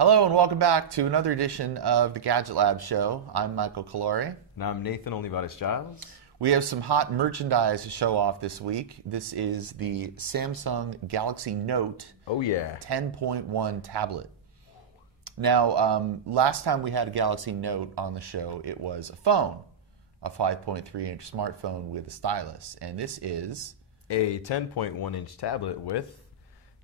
Hello and welcome back to another edition of the Gadget Lab Show. I'm Michael Calore. And I'm Nathan Olivares-Giles. We have some hot merchandise to show off this week. This is the Samsung Galaxy Note 10.1 tablet. Now, last time we had a Galaxy Note on the show, it was a phone, a 5.3-inch smartphone with a stylus. And this is a 10.1-inch tablet with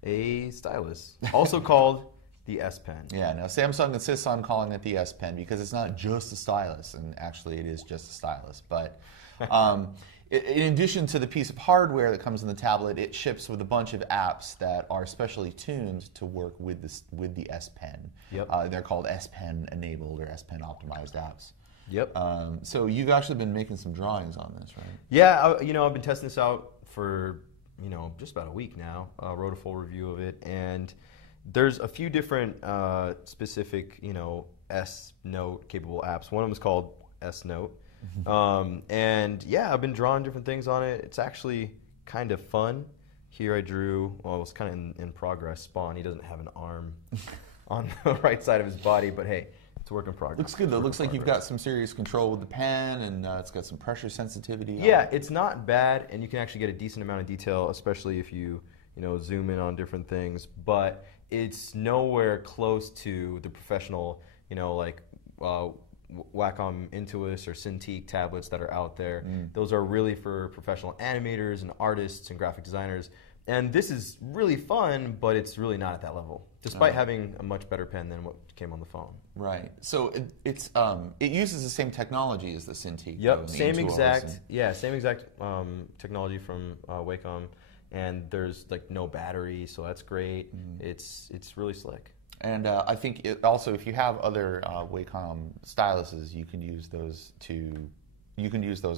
a stylus, also called the S Pen. Yeah, now Samsung insists on calling it the S Pen because it's not just a stylus, and actually it is just a stylus. But in addition to the piece of hardware that comes in the tablet, it ships with a bunch of apps that are specially tuned to work with the S Pen. Yep. They're called S Pen enabled or S Pen optimized apps. Yep. So you've actually been making some drawings on this, right? Yeah, I've been testing this out for just about a week now. Wrote a full review of it, and there's a few different specific S Note capable apps. One of them is called S Note. And yeah, I've been drawing different things on it. It's actually kind of fun. Here I drew, well, it was kind of in progress. Spawn, he doesn't have an arm on the right side of his body, but hey, it's a work in progress. Looks good though. Looks like you've got some serious control with the pen, and it's got some pressure sensitivity. Yeah, it's not bad, and you can actually get a decent amount of detail, especially if you zoom in on different things. But it's nowhere close to the professional, Wacom Intuos or Cintiq tablets that are out there. Those are really for professional animators and artists and graphic designers. And this is really fun, but it's really not at that level, despite having a much better pen than what came on the phone. Right. So it uses the same technology as the Cintiq. Yep. Same exact technology from Wacom, and there's no battery, so that's great. It's really slick. And I think also, if you have other Wacom styluses, you can use those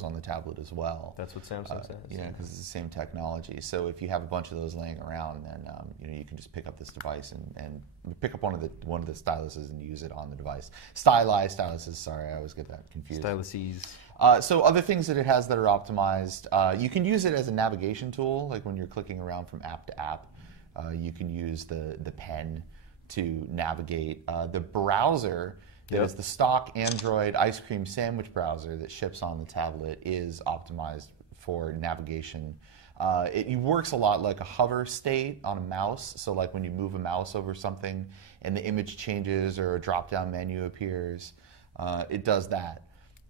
on the tablet as well. That's what Samsung says. Yeah, because it's the same technology. So if you have a bunch of those laying around, then you can just pick up this device and pick up one of the styluses and use it on the device. Stylized styluses. Sorry, I always get that confused. Styluses. So other things that it has that are optimized, you can use it as a navigation tool, like when you're clicking around from app to app. You can use the pen to navigate. The browser that is the stock Android ice cream sandwich browser that ships on the tablet is optimized for navigation. It works a lot like a hover state on a mouse. So like when you move a mouse over something and the image changes or a drop-down menu appears, it does that.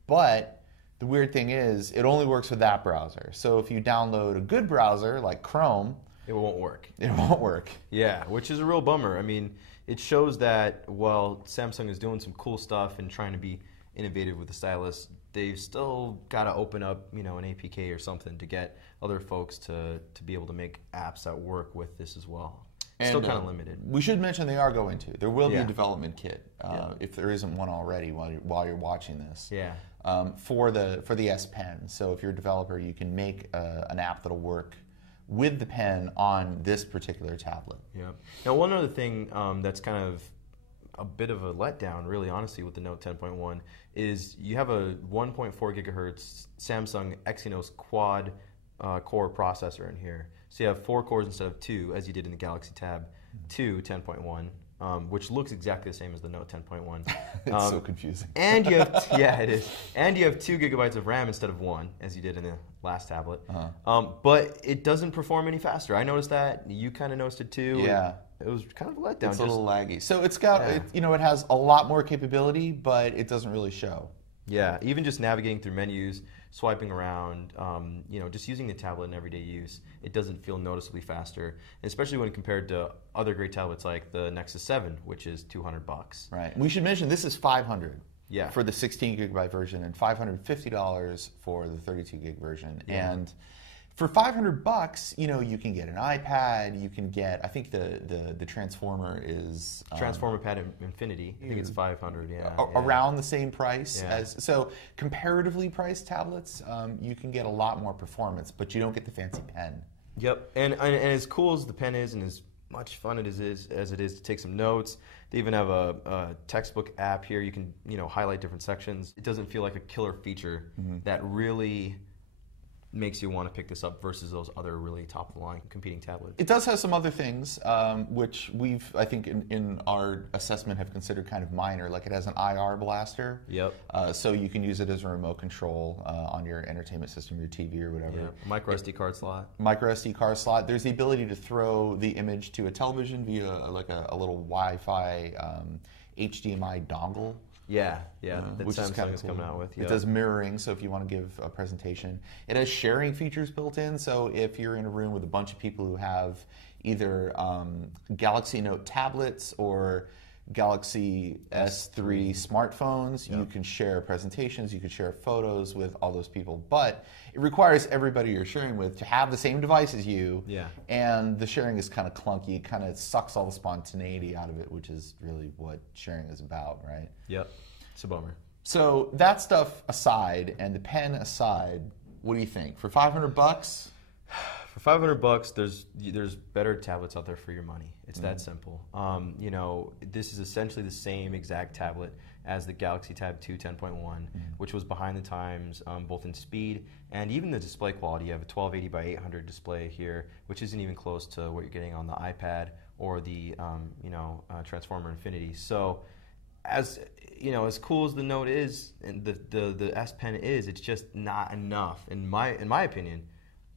But the weird thing is it only works with that browser. So if you download a good browser like Chrome, it won't work. It won't work. Yeah, which is a real bummer. I mean, it shows that while Samsung is doing some cool stuff and trying to be innovative with the stylus, they've still got to open up, an APK or something to get other folks to be able to make apps that work with this as well. And still kind of limited. We should mention they are going to. There will be a development kit if there isn't one already while you're watching this. Yeah. For the S Pen. So if you're a developer, you can make an app that'll work with the pen on this particular tablet. Yeah. Now, one other thing that's kind of a bit of a letdown, really, honestly, with the Note 10.1 is you have a 1.4 gigahertz Samsung Exynos quad core processor in here. So you have 4 cores instead of 2, as you did in the Galaxy Tab 2 10.1, which looks exactly the same as the Note 10.1. It's so confusing. And you have, it is. And you have 2 gigabytes of RAM instead of 1, as you did in the last tablet. But it doesn't perform any faster. I noticed that. You kind of noticed it too. Yeah. It was kind of a letdown. It's a little laggy. So it's got, it has a lot more capability, but it doesn't really show. Yeah, even just navigating through menus, swiping around, just using the tablet in everyday use, it doesn't feel noticeably faster, and especially when compared to other great tablets like the Nexus 7, which is $200. Right. We should mention this is $500 Yeah. for the 16 gigabyte version and $550 for the 32 gig version. Yeah. And for $500, you can get an iPad. You can get, I think the Transformer is Transformer Pad Infinity. I think it's $500. Yeah. Around the same price Yeah. so comparatively priced tablets, you can get a lot more performance, but you don't get the fancy pen. Yep. And as cool as the pen is, and as much fun as it is to take some notes, they even have a textbook app here. You can highlight different sections. It doesn't feel like a killer feature that really makes you want to pick this up versus those other really top-of-the-line competing tablets? It does have some other things, which we've, I think, in our assessment have considered kind of minor. Like it has an IR blaster. Yep. So you can use it as a remote control on your entertainment system, your TV or whatever. Yeah. Micro SD card slot. Micro SD card slot. There's the ability to throw the image to a television via like a little Wi-Fi HDMI dongle. Yeah, that which is kind Samsung of is cool. coming out with. It does mirroring, so if you want to give a presentation. It has sharing features built in, so if you're in a room with a bunch of people who have either Galaxy Note tablets or Galaxy S3 smartphones, you can share presentations, you can share photos with all those people. But it requires everybody you're sharing with to have the same device as you. Yeah. And the sharing is kind of clunky. It kind of sucks all the spontaneity out of it, which is really what sharing is about, right? Yep. It's a bummer. So that stuff aside, and the pen aside, what do you think? For $500? For $500, there's better tablets out there for your money. It's that simple. You know, this is essentially the same exact tablet as the Galaxy Tab 2 10.1, which was behind the times, both in speed and even the display quality. You have a 1280 by 800 display here, which isn't even close to what you're getting on the iPad or the Transformer Infinity. So, as you know, as cool as the Note is and the S Pen is, it's just not enough, in my opinion,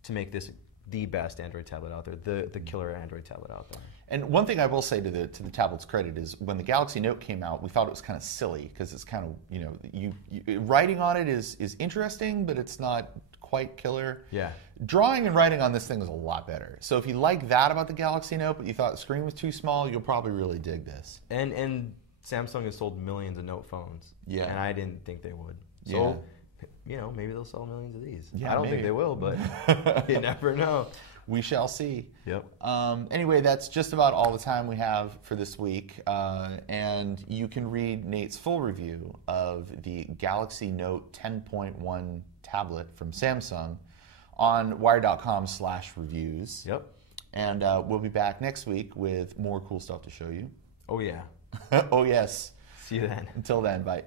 to make this the best Android tablet out there, the killer Android tablet out there. And one thing I will say to the tablet's credit is when the Galaxy Note came out, we thought it was kind of silly because it's kind of, you know, you writing on it is interesting, but it's not quite killer. Yeah. Drawing and writing on this thing is a lot better. So if you like that about the Galaxy Note, but you thought the screen was too small, you'll probably really dig this. And Samsung has sold millions of Note phones. Yeah. And I didn't think they would. So, you know, maybe they'll sell millions of these. Yeah, I don't think they will, but you never know. We shall see. Yep. Anyway, that's just about all the time we have for this week. And you can read Nate's full review of the Galaxy Note 10.1 tablet from Samsung on wired.com/reviews. Yep. And we'll be back next week with more cool stuff to show you. Oh, yeah. Oh, yes. See you then. Until then, bye.